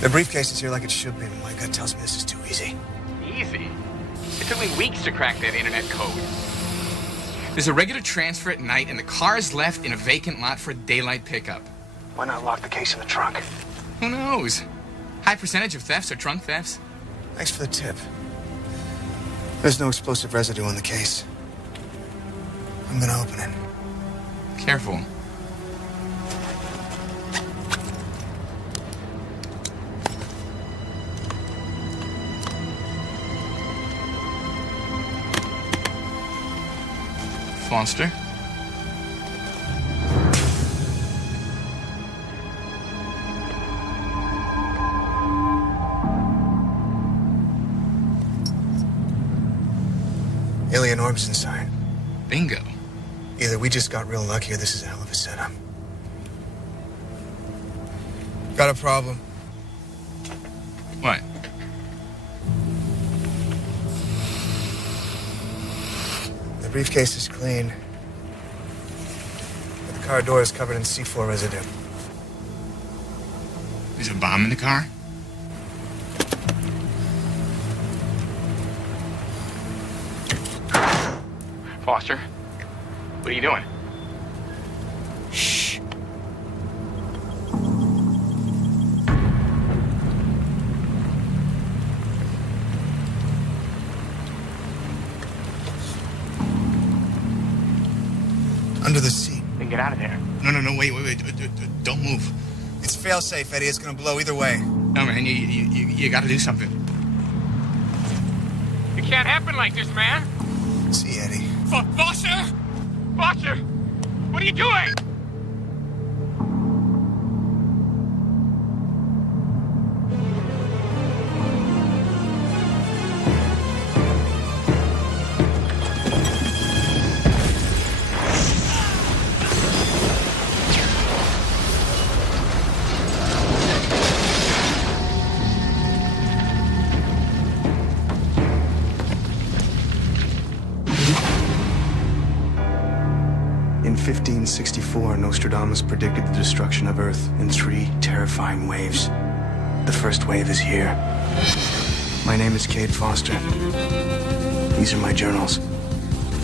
The briefcase is here like it should be, but my gut tells me this is too easy. Easy? It took me weeks to crack that internet code. There's a regular transfer at night, and the car is left in a vacant lot for a daylight pickup. Why not lock the case in the trunk? Who knows? High percentage of thefts are trunk thefts. Thanks for the tip. There's no explosive residue on the case. I'm gonna open it. Careful. Foster? Alien orbs inside. Bingo. Either we just got real lucky or this is a hell of a setup. Got a problem. What? The briefcase is clean, but the car door is covered in C4 residue. There's a bomb in the car? Foster, what are you doing? Shh. Under the seat. Then get out of there. No, wait. Don't move. It's fail-safe, Eddie. It's gonna blow either way. No, man, you gotta do something. It can't happen like this, man. See, Eddie. Foster! Foster! What are you doing? In 1564, Nostradamus predicted the destruction of Earth in 3 terrifying waves. The first wave is here. My name is Cade Foster. These are my journals.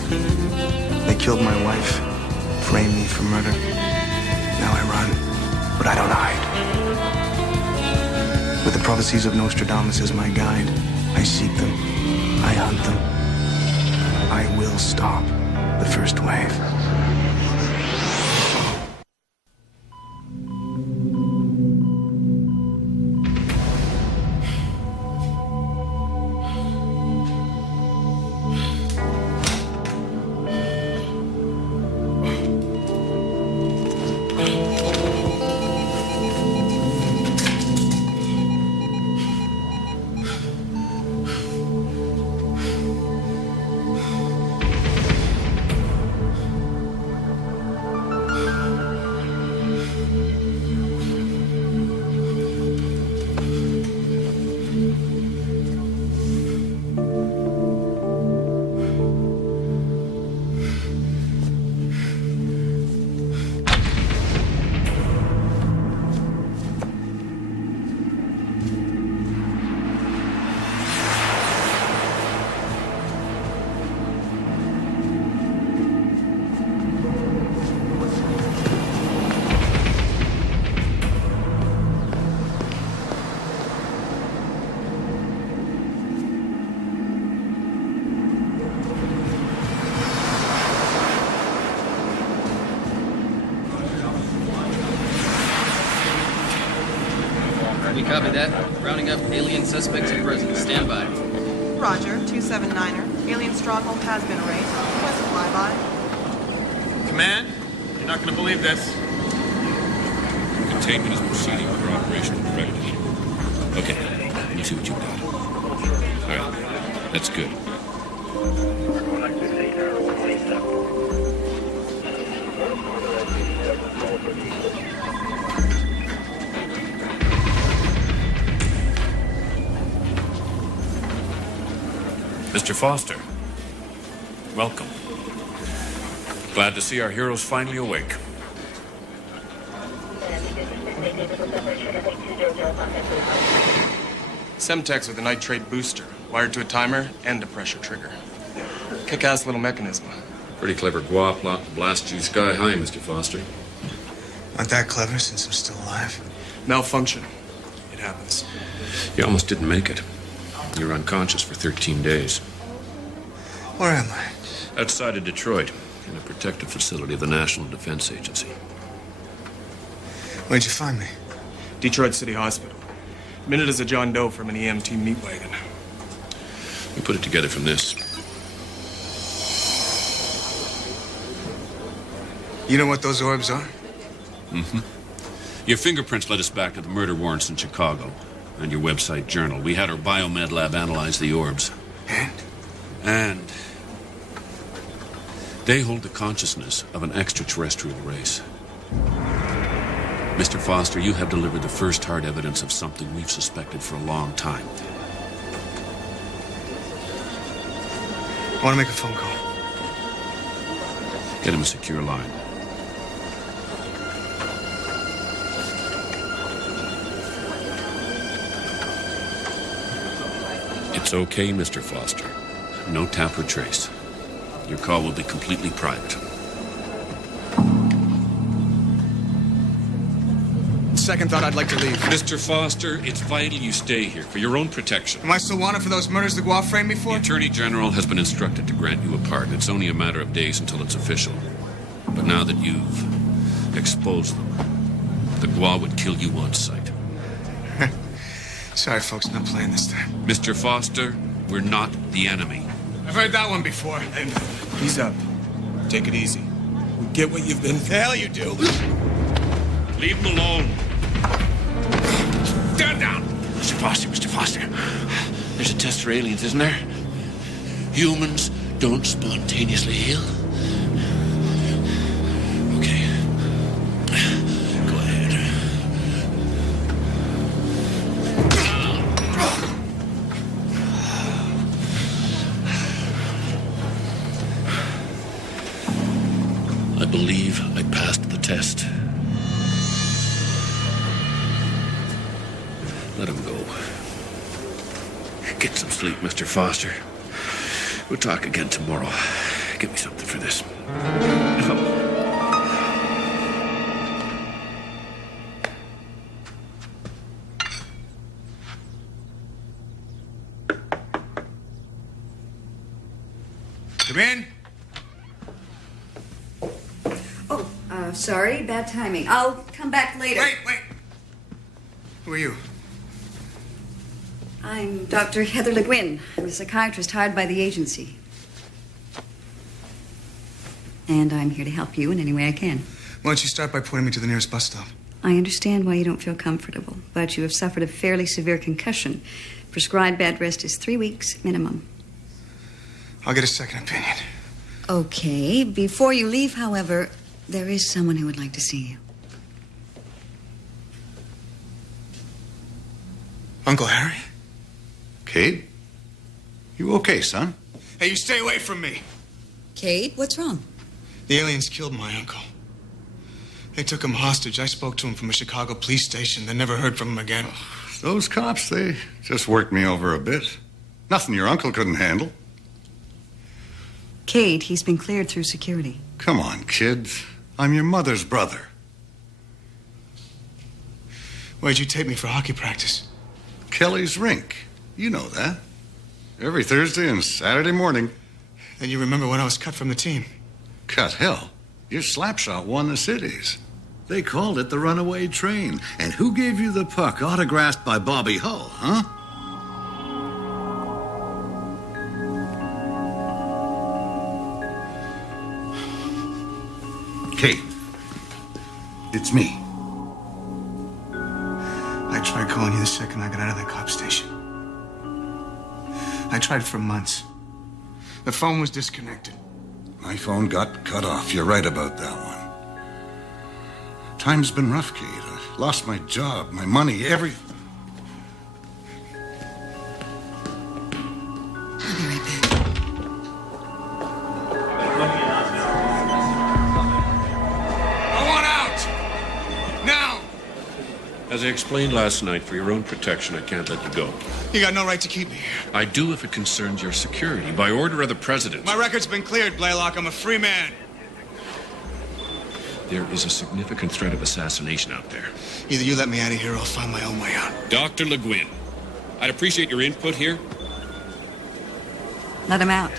They killed my wife, framed me for murder. Now I run, but I don't hide. With the prophecies of Nostradamus as my guide, I seek them, I hunt them. I will stop the first wave. We copy that. Rounding up alien suspects at present. Stand by. Roger, 279er. Alien stronghold has been erased. Request a flyby. Command, you're not going to believe this. Containment is proceeding under operational correctly. Okay, let me see what you've got. All right, that's good. Mr. Foster, welcome. Glad to see our heroes finally awake. Semtex with a nitrate booster, wired to a timer and a pressure trigger. Kick-ass little mechanism. Pretty clever guap plot to blast you sky high, Mr. Foster. Not that clever since I'm still alive. Malfunction. It happens. You almost didn't make it. You were unconscious for 13 days. Where am I? Outside of Detroit, in a protective facility of the National Defense Agency. Where'd you find me? Detroit City Hospital. Minute as a John Doe from an EMT meat wagon. We put it together from this. You know what those orbs are? Mm-hmm. Your fingerprints led us back to the murder warrants in Chicago and your website journal. We had our biomed lab analyze the orbs. And they hold the consciousness of an extraterrestrial race. Mr. Foster, you have delivered the first hard evidence of something we've suspected for a long time. I want to make a phone call. Get him a secure line. It's okay, Mr. Foster. No tap or trace. Your call will be completely private. Second thought, I'd like to leave. Mr. Foster, it's vital you stay here for your own protection. Am I still wanted for those murders the Guelph framed me for? The Attorney General has been instructed to grant you a pardon. It's only a matter of days until it's official. But now that you've exposed them, the Gua would kill you on sight. Sorry, folks, not playing this time. Mr. Foster, we're not the enemy. I've heard that one before. Ease up. Take it easy. We get what you've been through. Hell you do. Leave him alone. Stand down! Mr. Foster. There's a test for aliens, isn't there? Humans don't spontaneously heal. Okay. Go ahead. I believe I passed the test. Let him go. Get some sleep, Mr. Foster. We'll talk again tomorrow. Get me something for this. Come in. Oh, sorry, bad timing. I'll come back later. Wait. Who are you? I'm Dr. Heather Le Guin. I'm a psychiatrist hired by the agency. And I'm here to help you in any way I can. Why don't you start by pointing me to the nearest bus stop? I understand why you don't feel comfortable, but you have suffered a fairly severe concussion. Prescribed bed rest is 3 weeks minimum. I'll get a second opinion. Okay. Before you leave, however, there is someone who would like to see you. Uncle Harry? Cade? You okay, son? Hey, you stay away from me. Cade, what's wrong? The aliens killed my uncle. They took him hostage. I spoke to him from a Chicago police station, then never heard from him again. Those cops, they just worked me over a bit. Nothing your uncle couldn't handle. Cade, he's been cleared through security. Come on, kid. I'm your mother's brother. Where'd you take me for hockey practice? Kelly's rink. You know that. Every Thursday and Saturday morning. Then you remember when I was cut from the team. Cut hell. Your slapshot won the cities. They called it the runaway train. And who gave you the puck autographed by Bobby Hull, huh? Kate, it's me. I tried calling you the second I got out of that cop station. I tried for months. The phone was disconnected. My phone got cut off. You're right about that one. Time's been rough, Kate. I lost my job, my money, everything. I'll be right back. I want out! Now! As I explained last night, for your own protection, I can't let you go. You got no right to keep me here. I do if it concerns your security, by order of the President. My record's been cleared, Blaylock. I'm a free man. There is a significant threat of assassination out there. Either you let me out of here or I'll find my own way out. Dr. Le Guin, I'd appreciate your input here. Let him out.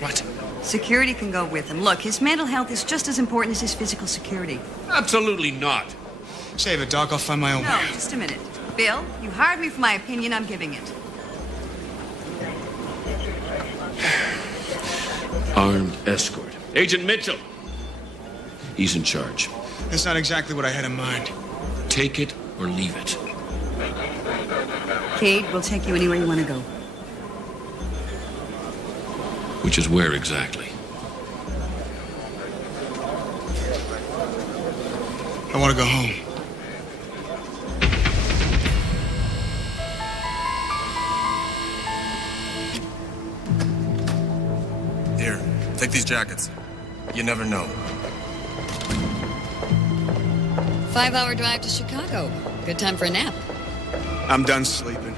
What? Security can go with him. Look, his mental health is just as important as his physical security. Absolutely not. Save it, Doc. I'll find my own way No, out. just a minute. Bill, you hired me for my opinion. I'm giving it. Armed escort. Agent Mitchell. He's in charge. That's not exactly what I had in mind. Take it or leave it. Cade, we'll take you anywhere you want to go. Which is where exactly? I want to go home. Here, take these jackets. You never know. 5-hour drive to Chicago. Good time for a nap. I'm done sleeping.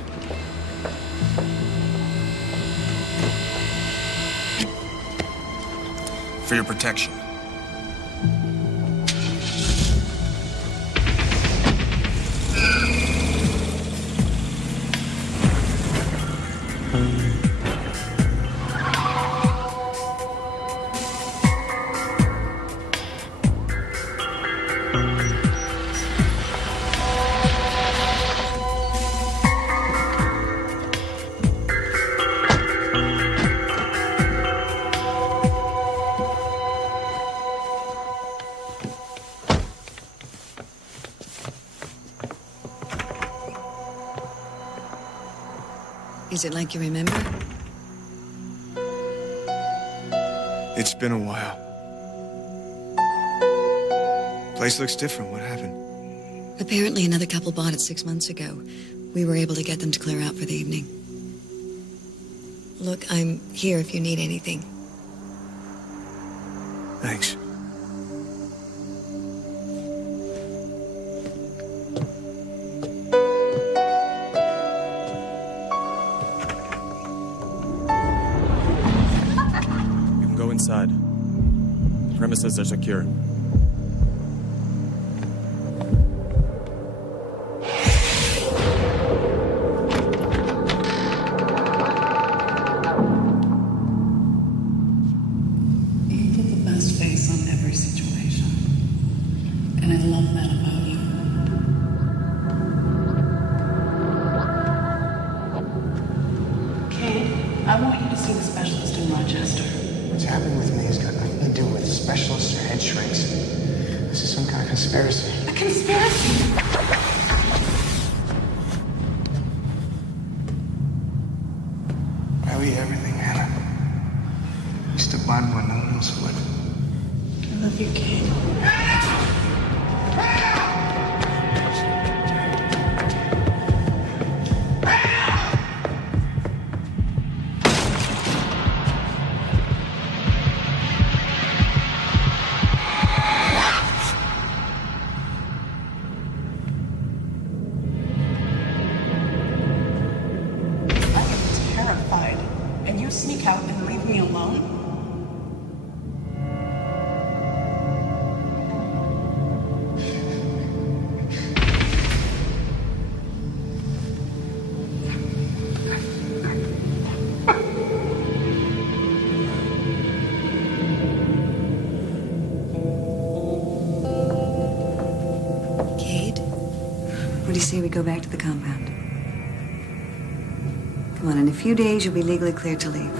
For your protection. Is it like you remember? It's been a while. Place looks different. What happened? Apparently another couple bought it 6 months ago. We were able to get them to clear out for the evening. Look, I'm here if you need anything. Thanks. Inside. The premises are secure. You put the best face on every situation. And I love that about you. Kate, I want you to see the specialist in Rochester. What's happened with me has got nothing to do with specialists or head shrinks. This is some kind of conspiracy. A conspiracy? I owe you everything, Hannah. You stood by me when no one else would. I love you, Kate. And you sneak out and leave me alone? Cade, what do you say we go back to the compound? Come on, in a few days you'll be legally cleared to leave.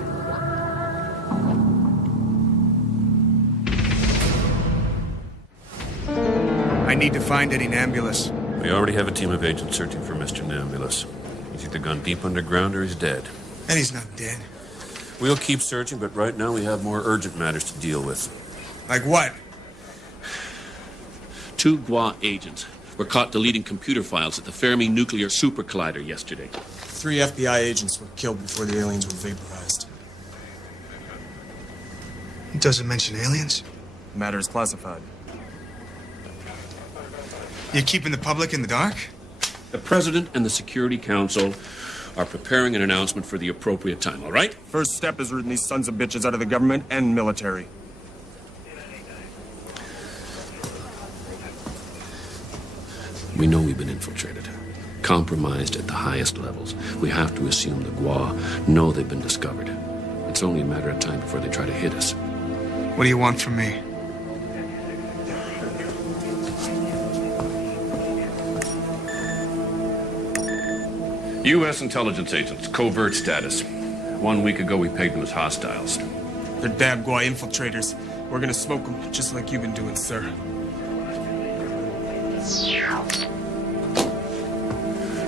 I need to find Eddie Nambulus. We already have a team of agents searching for Mr. Nambulus. He's either gone deep underground or he's dead. Eddie's not dead. We'll keep searching, but right now we have more urgent matters to deal with. Like what? 2 GWA agents were caught deleting computer files at the Fermi nuclear super collider yesterday. 3 FBI agents were killed before the aliens were vaporized. It doesn't mention aliens. The matter is classified. You're keeping the public in the dark? The President and the Security Council are preparing an announcement for the appropriate time, all right? First step is rooting these sons of bitches out of the government and military. We know we've been infiltrated, compromised at the highest levels. We have to assume the Gua know they've been discovered. It's only a matter of time before they try to hit us. What do you want from me? U.S. intelligence agents, covert status. 1 week ago, we pegged them as hostiles. They're damn Gua infiltrators. We're gonna smoke them, just like you've been doing, sir.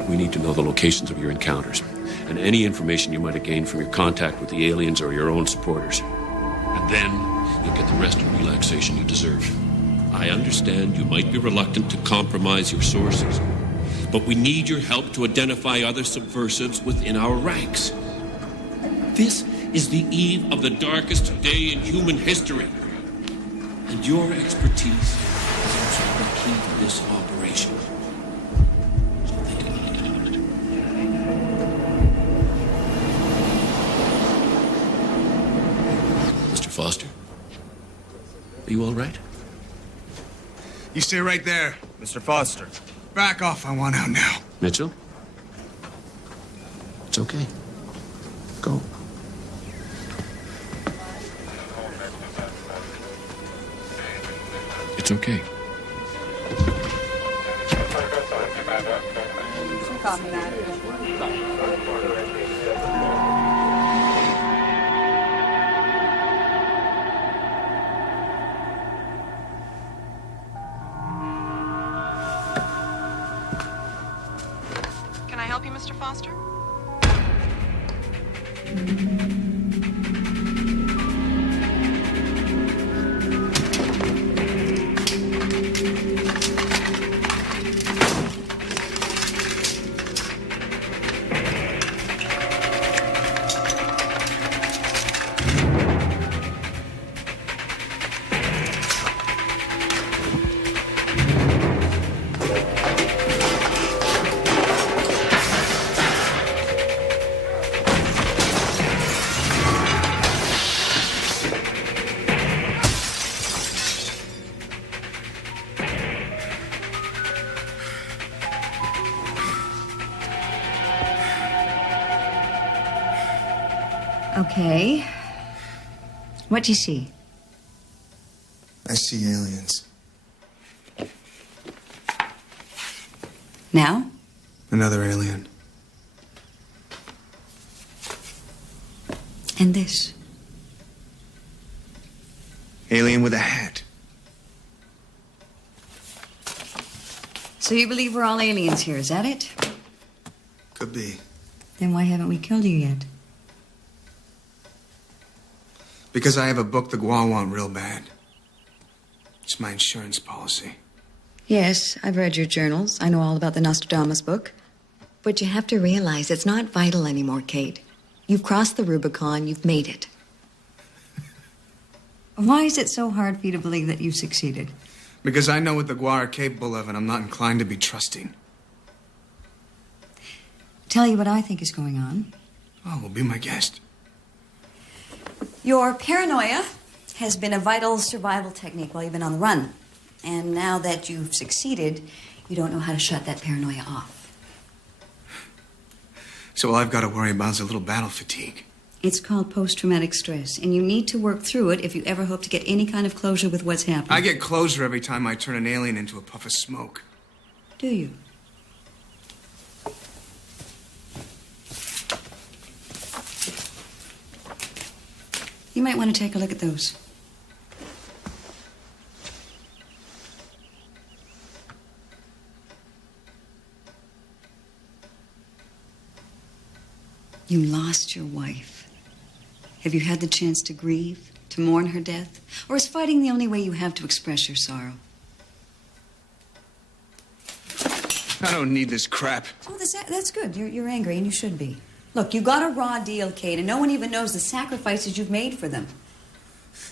We need to know the locations of your encounters and any information you might have gained from your contact with the aliens or your own supporters. And then you'll get the rest of the relaxation you deserve. I understand you might be reluctant to compromise your sources, but we need your help to identify other subversives within our ranks. This is the eve of the darkest day in human history, and your expertise is also the key to this operation. So think about it. Mr. Foster, are you all right? You stay right there. Mr. Foster. Back off, I want out now. Mitchell? It's okay. Go. It's okay. Can I help you, Mr. Foster? Okay. What do you see? I see aliens. Now? Another alien. And this? Alien with a hat. So you believe we're all aliens here, is that it? Could be. Then why haven't we killed you yet? Because I have a book the Gua want real bad. It's my insurance policy. Yes, I've read your journals. I know all about the Nostradamus book. But you have to realize it's not vital anymore, Kate. You've crossed the Rubicon. You've made it. Why is it so hard for you to believe that you've succeeded? Because I know what the Gua are capable of, and I'm not inclined to be trusting. Tell you what I think is going on. Oh, well, be my guest. Your paranoia has been a vital survival technique while you've been on the run. And now that you've succeeded, you don't know how to shut that paranoia off. So all I've got to worry about is a little battle fatigue. It's called post-traumatic stress, and you need to work through it if you ever hope to get any kind of closure with what's happened. I get closure every time I turn an alien into a puff of smoke. Do you? You might want to take a look at those. You lost your wife. Have you had the chance to grieve, to mourn her death? Or is fighting the only way you have to express your sorrow? I don't need this crap. Oh, that's good. You're angry, and you should be. Look, you got a raw deal, Kate, and no one even knows the sacrifices you've made for them.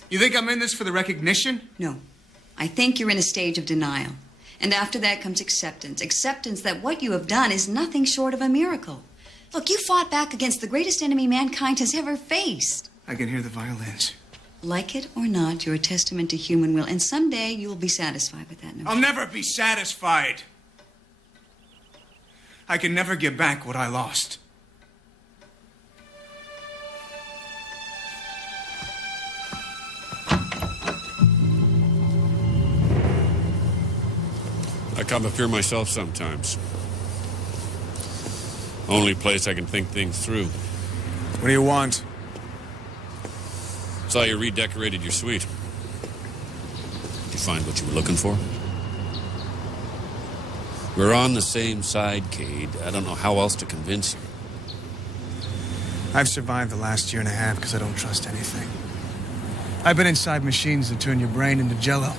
You think I'm in this for the recognition? No. I think you're in a stage of denial. And after that comes acceptance. Acceptance that what you have done is nothing short of a miracle. Look, you fought back against the greatest enemy mankind has ever faced. I can hear the violins. Like it or not, you're a testament to human will, and someday you will be satisfied with that. I'll never be satisfied. I can never get back what I lost. I come up here myself sometimes. Only place I can think things through. What do you want? Saw you redecorated your suite. Did you find what you were looking for? We're on the same side, Cade. I don't know how else to convince you. I've survived the last year and a half because I don't trust anything. I've been inside machines that turn your brain into jello.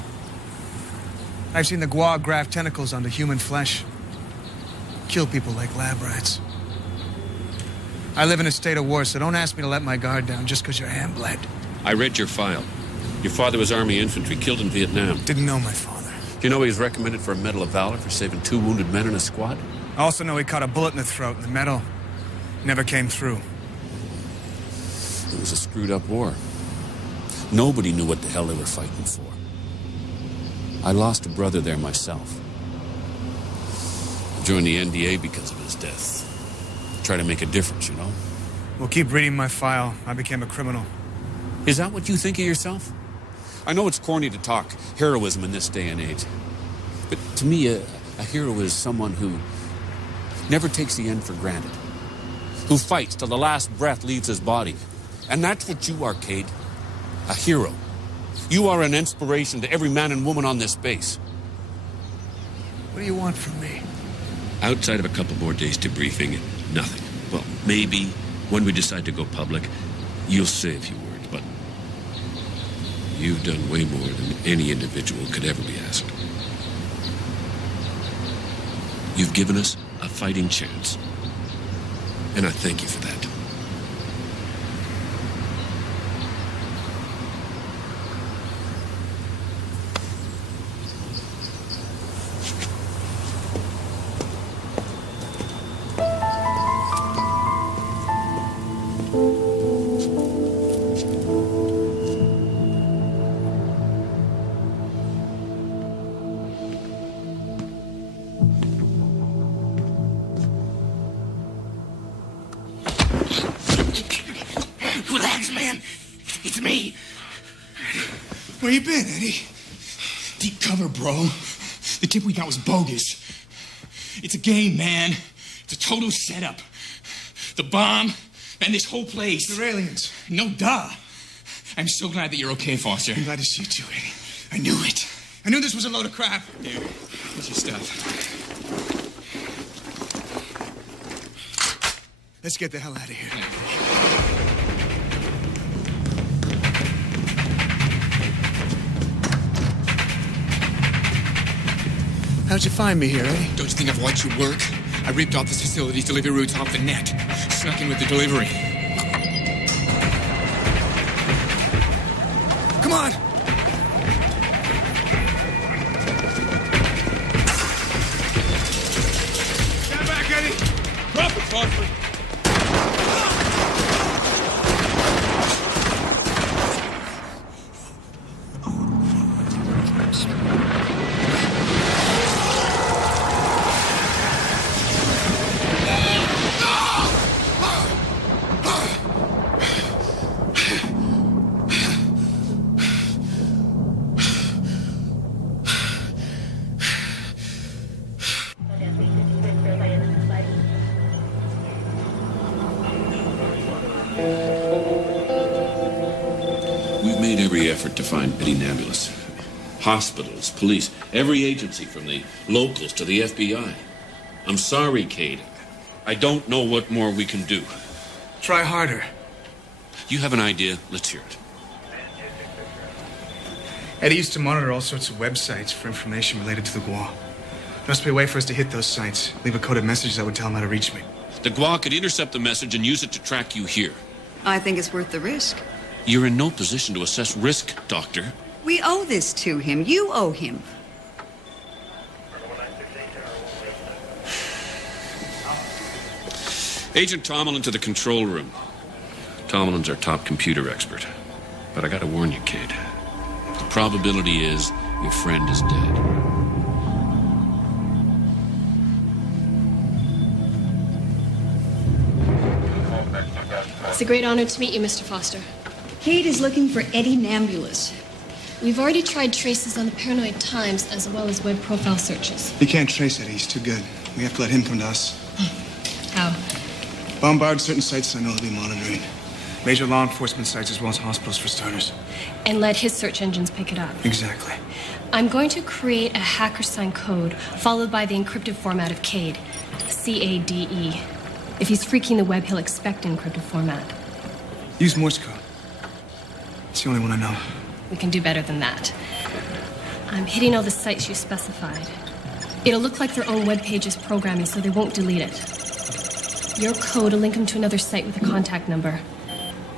I've seen the guar graft tentacles onto human flesh. Kill people like lab rats. I live in a state of war, so don't ask me to let my guard down just because your hand bled. I read your file. Your father was Army infantry, killed in Vietnam. Didn't know my father. Do you know he was recommended for a Medal of Valor for saving 2 wounded men in a squad? I also know he caught a bullet in the throat, and the medal never came through. It was a screwed up war. Nobody knew what the hell they were fighting for. I lost a brother there myself. I joined the NDA because of his death. Try to make a difference, you know? Well, keep reading my file. I became a criminal. Is that what you think of yourself? I know it's corny to talk heroism in this day and age. But to me, a hero is someone who never takes the end for granted. Who fights till the last breath leaves his body. And that's what you are, Cade. A hero. You are an inspiration to every man and woman on this base. What do you want from me? Outside of a couple more days debriefing, nothing. Well, maybe when we decide to go public, you'll say a few words, but you've done way more than any individual could ever be asked. You've given us a fighting chance, and I thank you for that. Relax, man. It's me. Where you been, Eddie? Deep cover, bro. The tip we got was bogus. It's a game, man. It's a total setup. The bomb and this whole place. They're aliens. No duh. I'm so glad that you're okay, Foster. I'm glad to see you too, Eddie. I knew it. I knew this was a load of crap. Dude, here's your stuff. Let's get the hell out of here. How'd you find me here, Eddie? Don't you think I've watched you work? I ripped off this facility's delivery routes off the net. Snuck in with the delivery. Come on! Stand back, Eddie! Drop it, Foster. We've made every effort to find Eddie Nebulous. Hospitals, police, every agency from the locals to the FBI. I'm sorry, Cade. I don't know what more we can do. Try harder. You have an idea? Let's hear it. Eddie used to monitor all sorts of websites for information related to the guar. There must be a way for us to hit those sites. Leave a coded message that would tell him how to reach me. The guar could intercept the message and use it to track you here. I think it's worth the risk. You're in no position to assess risk, Doctor. We owe this to him. You owe him. Agent Tomlin to the control room. Tomlin's our top computer expert. But I gotta warn you, kid. The probability is your friend is dead. It's a great honor to meet you, Mr. Foster. Kate is looking for Eddie Nambulus. We've already tried traces on the Paranoid Times as well as web profile searches. You can't trace Eddie. He's too good. We have to let him come to us. How? Bombard certain sites I know he'll be monitoring. Major law enforcement sites as well as hospitals for starters. And let his search engines pick it up. Exactly. I'm going to create a hacker sign code followed by the encrypted format of CADE. C-A-D-E. If he's freaking the web, he'll expect encrypted format. Use Morse code. It's the only one I know. We can do better than that. I'm hitting all the sites you specified. It'll look like their own web page's programming, so they won't delete it. Your code will link him to another site with a contact number.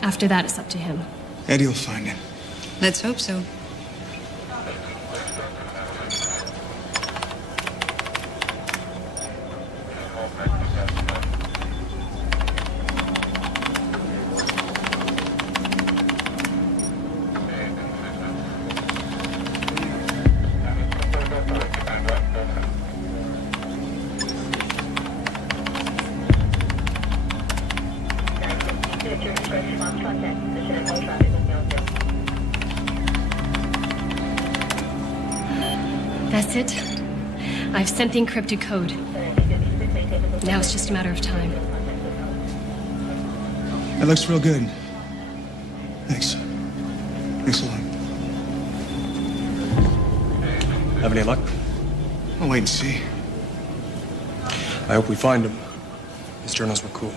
After that, it's up to him. Eddie will find him. Let's hope so. That's it. I've sent the encrypted code. Now it's just a matter of time. That looks real good. Thanks. Thanks a lot. Have any luck? I'll wait and see. I hope we find him. His journals were cool.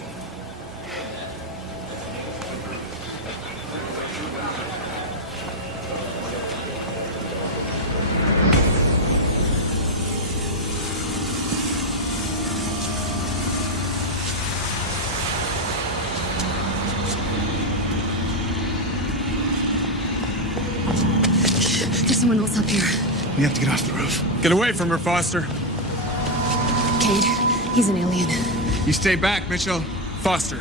There's someone else up here. We have to get off the roof. Get away from her, Foster. Cade, he's an alien. You stay back, Mitchell. Foster,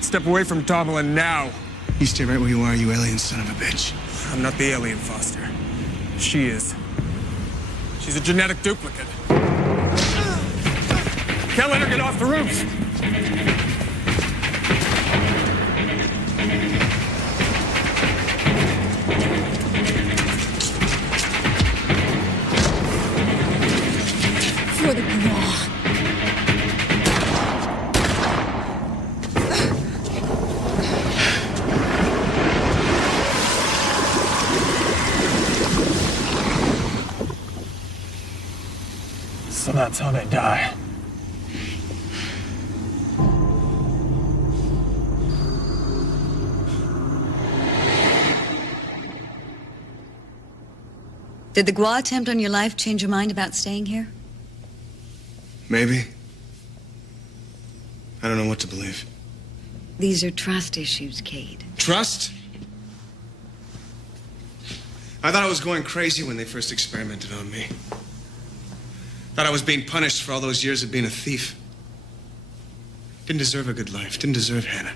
step away from Tomlin now. You stay right where you are, you alien son of a bitch. I'm not the alien, Foster. She is. She's a genetic duplicate. Can't let her get off the roof. For the law. So that's how they die. Did the Gua attempt on your life change your mind about staying here? Maybe. I don't know what to believe. These are trust issues, Cade. Trust? I thought I was going crazy when they first experimented on me. Thought I was being punished for all those years of being a thief. Didn't deserve a good life. Didn't deserve Hannah.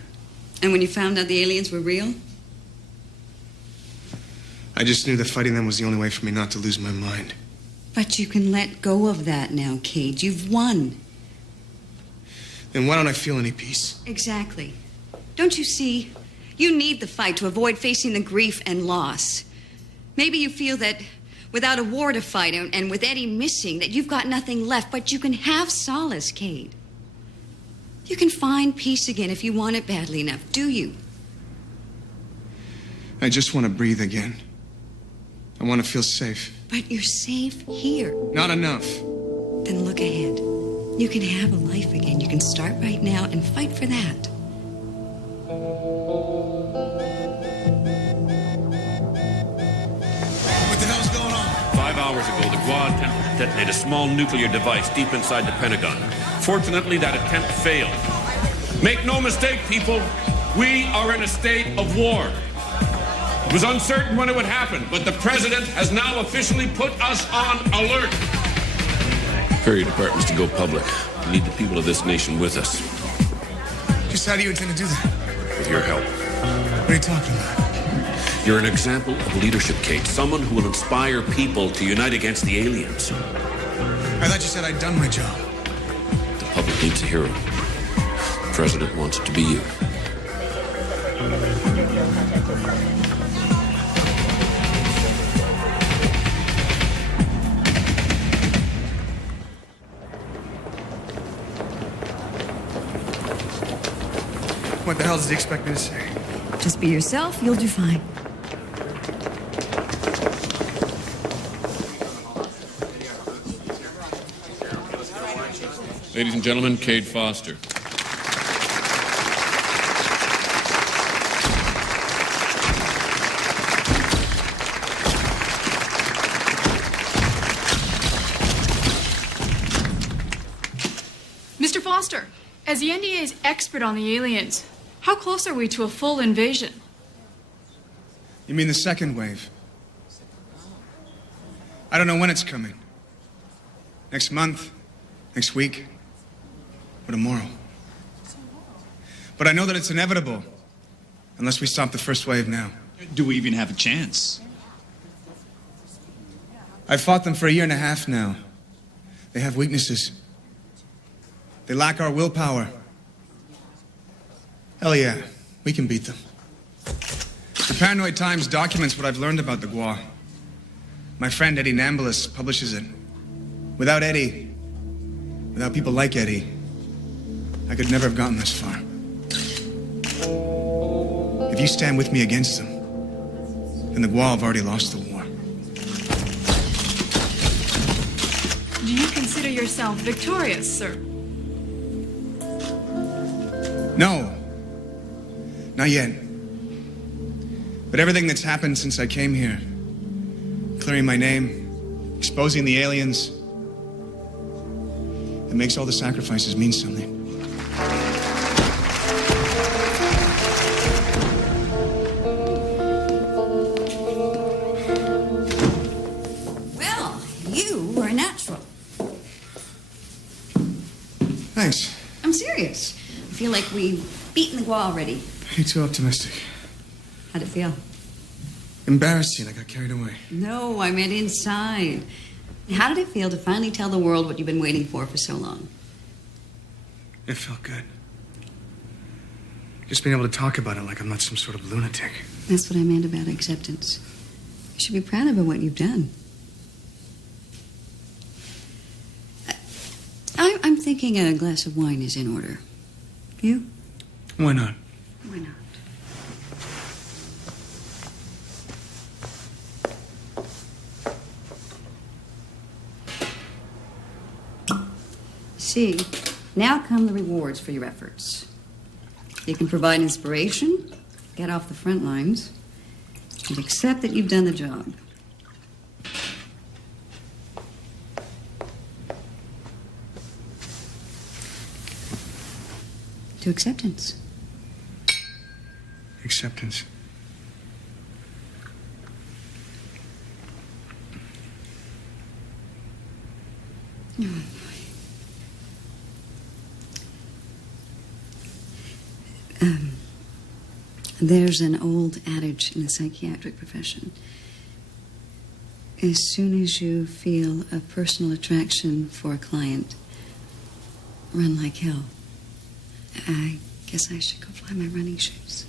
And when you found out the aliens were real? I just knew that fighting them was the only way for me not to lose my mind. But you can let go of that now, Cade. You've won. Then why don't I feel any peace? Exactly. Don't you see? You need the fight to avoid facing the grief and loss. Maybe you feel that without a war to fight and with Eddie missing, that you've got nothing left, but you can have solace, Cade. You can find peace again if you want it badly enough, do you? I just want to breathe again. I want to feel safe. But you're safe here. Not enough. Then look ahead. You can have a life again. You can start right now and fight for that. What the hell's going on? 5 hours ago, the Gua attempted to detonate a small nuclear device deep inside the Pentagon. Fortunately, that attempt failed. Make no mistake, people, we are in a state of war. It was uncertain when it would happen, but the president has now officially put us on alert. Ferry departments to go public. We need the people of this nation with us. Just how do you intend to do that? With your help. What are you talking about? You're an example of leadership, Kate. Someone who will inspire people to unite against the aliens. I thought you said I'd done my job. The public needs a hero. The president wants it to be you. What the hell does he expect me to say? Just be yourself, you'll do fine. Ladies and gentlemen, Cade Foster. Mr. Foster, as the NDA's expert on the aliens, how close are we to a full invasion? You mean the second wave? I don't know when it's coming. Next month? Next week? Or tomorrow? But I know that it's inevitable, unless we stop the first wave now. Do we even have a chance? I've fought them for 1.5 years now. They have weaknesses. They lack our willpower. Hell yeah, we can beat them. The Paranoid Times documents what I've learned about the Gua. My friend Eddie Nambulis publishes it. Without Eddie, without people like Eddie, I could never have gotten this far. If you stand with me against them, then the Gua have already lost the war. Do you consider yourself victorious, sir? No. Not yet. But everything that's happened since I came here, clearing my name, exposing the aliens, it makes all the sacrifices mean something. Well, you were a natural. Thanks. I'm serious. I feel like we've beaten the Gua already. You're too optimistic. How'd it feel? Embarrassing, I got carried away. No, I meant inside. How did it feel to finally tell the world what you've been waiting for so long? It felt good. Just being able to talk about it like I'm not some sort of lunatic. That's what I meant about acceptance. You should be proud of what you've done. I'm thinking a glass of wine is in order. You? Why not? Why not? See, now come the rewards for your efforts. You can provide inspiration, get off the front lines, and accept that you've done the job. To acceptance. Acceptance. Oh, there's an old adage in the psychiatric profession. As soon as you feel a personal attraction for a client, run like hell. I guess I should go find my running shoes.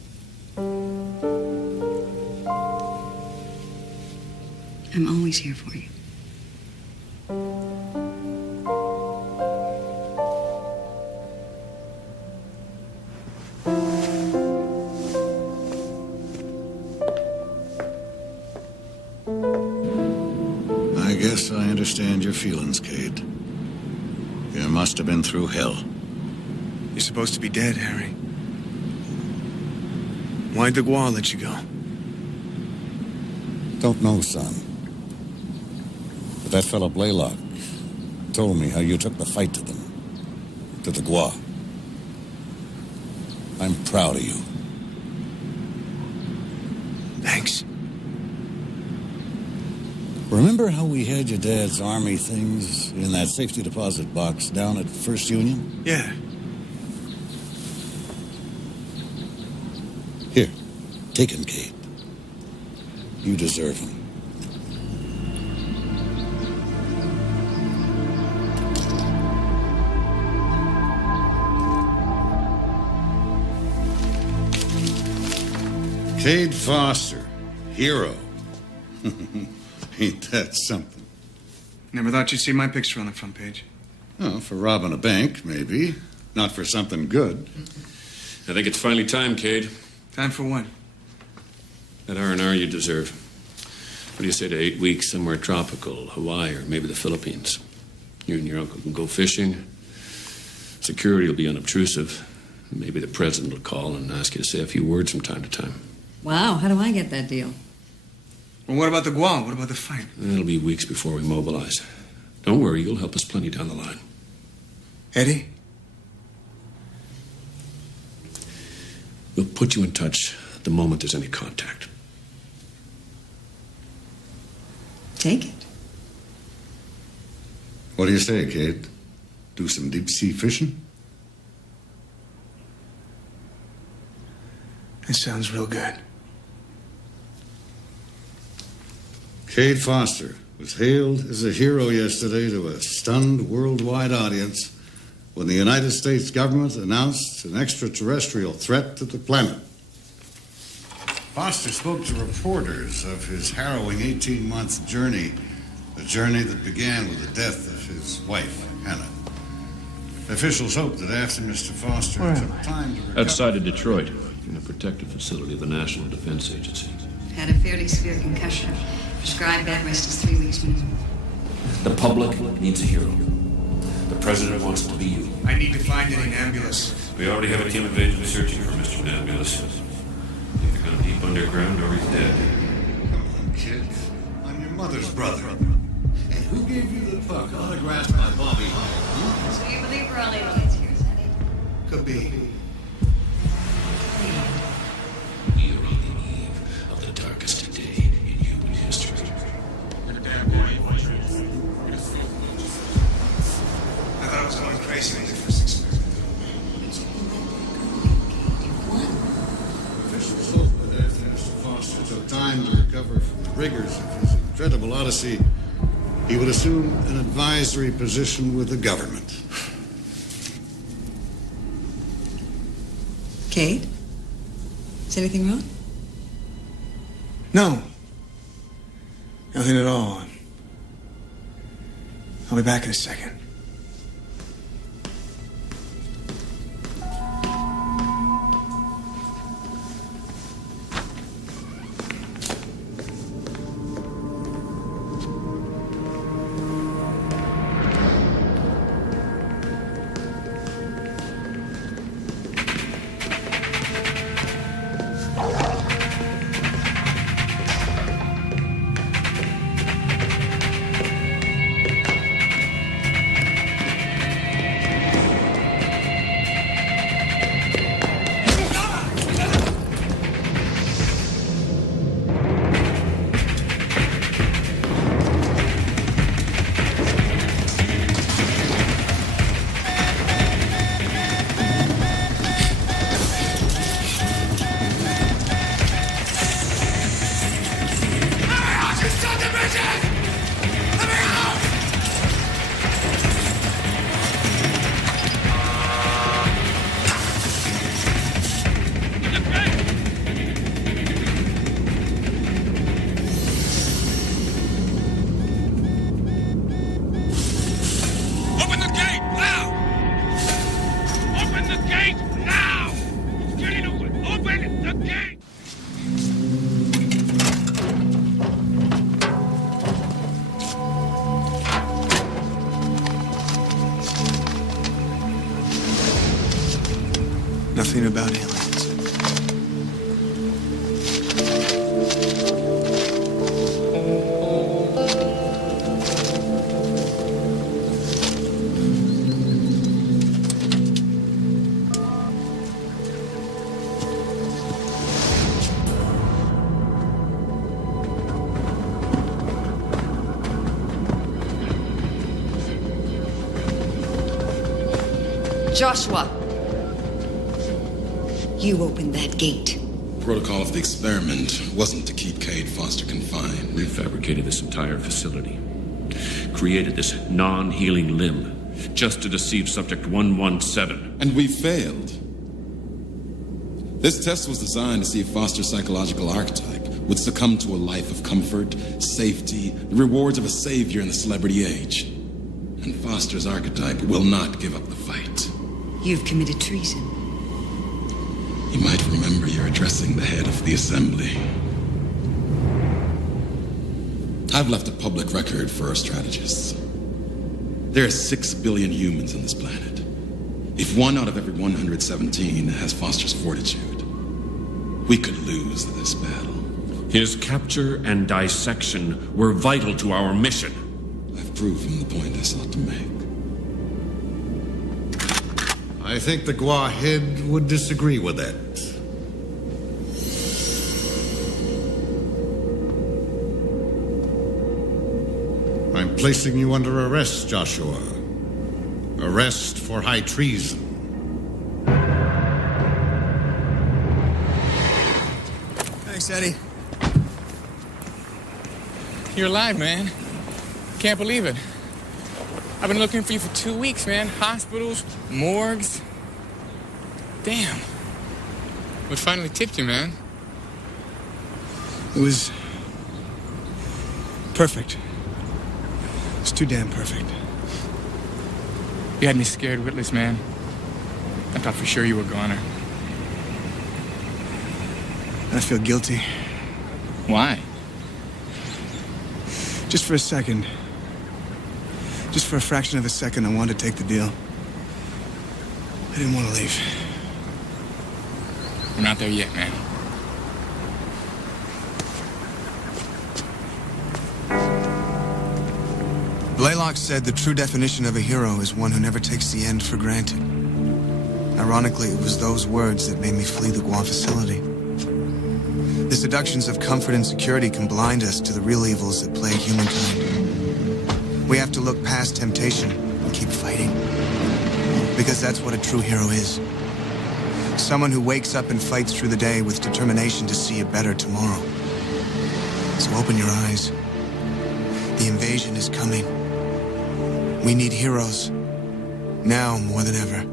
I'm always here for you. I guess I understand your feelings, Kate. You must have been through hell. You're supposed to be dead, Harry. Why'd the Gua let you go? Don't know, son. But that fellow Blaylock told me how you took the fight to them. To the Gua. I'm proud of you. Thanks. Remember how we had your dad's army things in that safety deposit box down at First Union? Yeah. Here, take him, Kate. You deserve him. Cade Foster, hero. Ain't that something? Never thought you'd see my picture on the front page. Oh, for robbing a bank, maybe. Not for something good. I think it's finally time, Cade. Time for what? That R&R you deserve. What do you say to 8 weeks somewhere tropical, Hawaii, or maybe the Philippines? You and your uncle can go fishing. Security will be unobtrusive. Maybe the president will call and ask you to say a few words from time to time. Wow, how do I get that deal? Well, what about the Guam? What about the fight? It'll be weeks before we mobilize. Don't worry, you'll help us plenty down the line. Eddie? We'll put you in touch the moment there's any contact. Take it. What do you say, Kate? Do some deep-sea fishing? It sounds real good. Cade Foster was hailed as a hero yesterday to a stunned worldwide audience when the United States government announced an extraterrestrial threat to the planet. Foster spoke to reporters of his harrowing 18-month journey, a journey that began with the death of his wife, Hannah. Officials hope that after Mr. Foster took time to recover... Outside of Detroit, in a protected facility of the National Defense Agency. Had a fairly severe concussion. Prescribed bed rest is 3 weeks minimum. The public needs a hero. The president wants to be you. I need to find an ambulance. We already have a team of agents searching for Mr. Nebulous. He's gone deep underground or he's dead. Come on, kid. I'm your mother's brother. And who gave you the puck autographed by Bobby? So you believe we're all aliens here, is that it? Could be. We are on the eve of the darkest day in human history. I thought I was going crazy with the first experiment. Officials hope that after Mr. Foster took time to recover from the rigors of his incredible odyssey, he would assume an advisory position with the government. Kate? Is anything wrong? No. Nothing at all. I'll be back in a second. Nothing about aliens. Joshua! You opened that gate. protocol of the experiment wasn't to keep Cade Foster confined. We fabricated this entire facility. Created this non-healing limb just to deceive Subject 117. And we failed. This test was designed to see if Foster's psychological archetype would succumb to a life of comfort, safety, the rewards of a savior in the celebrity age. And Foster's archetype will not give up the fight. You've committed treason. You might remember you're addressing the head of the assembly. I've left a public record for our strategists. There are 6 billion humans on this planet. If 1 out of every 117 has Foster's fortitude, we could lose this battle. His capture and dissection were vital to our mission. I've proven the point I sought to make. I think the Gua head would disagree with that. I'm placing you under arrest, Joshua. Arrest for high treason. Thanks, Eddie. You're alive, man. Can't believe it. I've been looking for you for 2 weeks, man. Hospitals, morgues. Damn. What finally tipped you, man? It was perfect. It was too damn perfect. You had me scared witless, man. I thought for sure you were a goner. I feel guilty. Why? Just for a second. Just for a fraction of a second, I wanted to take the deal. I didn't want to leave. We're not there yet, man. Blaylock said the true definition of a hero is one who never takes the end for granted. Ironically, it was those words that made me flee the Gua facility. The seductions of comfort and security can blind us to the real evils that plague humankind. We have to look past temptation and keep fighting. Because that's what a true hero is. Someone who wakes up and fights through the day with determination to see a better tomorrow. So open your eyes. The invasion is coming. We need heroes. Now more than ever.